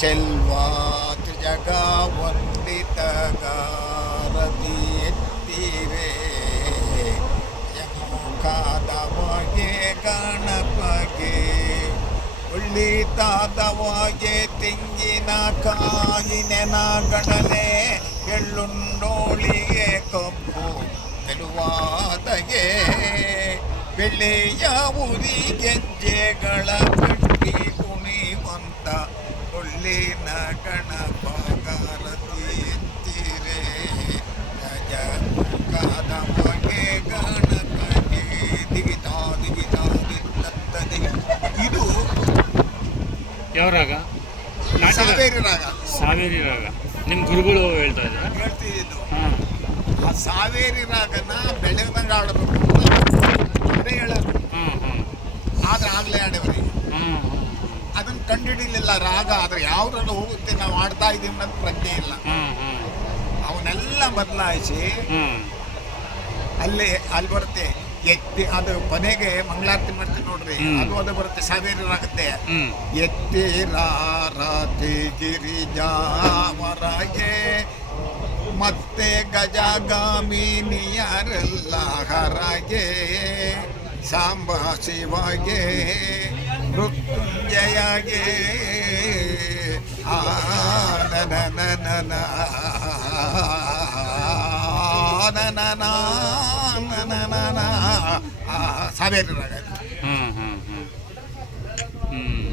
ಚೆಲ್ವಾತ್ ಜಗ ವಂದಿತಗಾರತಿ ಎತ್ತಿರೆ ಯಮುಖಾದವಾಗೆ ಗಣಪಗೆ ಒಳ್ಳಿತಾದವಾಗೆ ತೆಂಗಿನ ಕಾಯಿನೆನ ಗಣನೆ ಎಳ್ಳುಂಡೋಳಿಗೆ ಕಬ್ಬು ತೆಲುವಾದಗೆ ಬೆಳ್ಳೆಯ ಉರಿ ಗೆಜ್ಜೆಗಳ ಕಟ್ಟಿ ಕುಣಿವಂತ ಒಳ್ಳಿನ ಗಣಪಗಾರತಿ ಎತ್ತಿರೆ ಗಜ ಕಾದಮಗೆ ಗಣಪಗೆ ದಿಗಿತಾ ದಿಗಿತಾ ದಿತ್ತತ್ತದೆ. ಇದು ಯಾವ ರಾಗ? ಸಾವೇರಿ ರಾಗ. ಸಾವೇರಿ ರಾಗ ನಿಮ್ಮ ಗುರುಗಳು ಹೇಳ್ತಾ ಇದ್ದಾರೆ. ಹೇಳ್ತಿದ್ದು ಹಾಂ, ಆ ಸಾವೇರಿ ರಾಗನ ಬೆಳಗ್ದಂಗೆ ಆಡಬೇಕು ಅದೇ ಹೇಳೋದು. ಹಾಂ ಹಾಂ ಆದ್ರೆ ಆಗ್ಲೇ ಆಡೇವ್ರಿ. ಹಾಂ ಅದನ್ನು ಕಂಡುಹಿಡಿಲಿಲ್ಲ ರಾಗ. ಆದರೆ ಯಾವುದ್ರಲ್ಲೂ ಹೋಗುತ್ತೆ ನಾವು ಆಡ್ತಾ ಇದ್ದೀವಿ ಅನ್ನೋದು ಪ್ರಜ್ಞೆ ಇಲ್ಲ. ಹಾಂ ಹಾಂ ಅವನ್ನೆಲ್ಲ ಬದಲಾಯಿಸಿ ಹಾಂ ಅಲ್ಲಿ ಬರುತ್ತೆ ಎತ್ತಿ. ಅದು ಕೊನೆಗೆ ಮಂಗಳಾರತಿ ಮಾಡ್ತೀವಿ ನೋಡ್ರಿ, ಅದು ಬರುತ್ತೆ ಸಾವೇರಿ ರಾಗತ್ತೆ. ಹ್ಞೂ ಎತ್ತಿರಾರತಿ ಗಿರಿಜಾವರಾಗೆ ಮತ್ತೆ ಗಜಗಾಮಿನಿಯರೆಲ್ಲ ಹರಗೆ ಸಾಂಬ ಶಿವಗೆ ಮೃತ್ಯುಂಜಯಗೆ ಆನನನನ ಸಾವೇರಿ ರಾಗ. ಹಾಂ ಹಾಂ ಹಾಂ ಹ್ಞೂ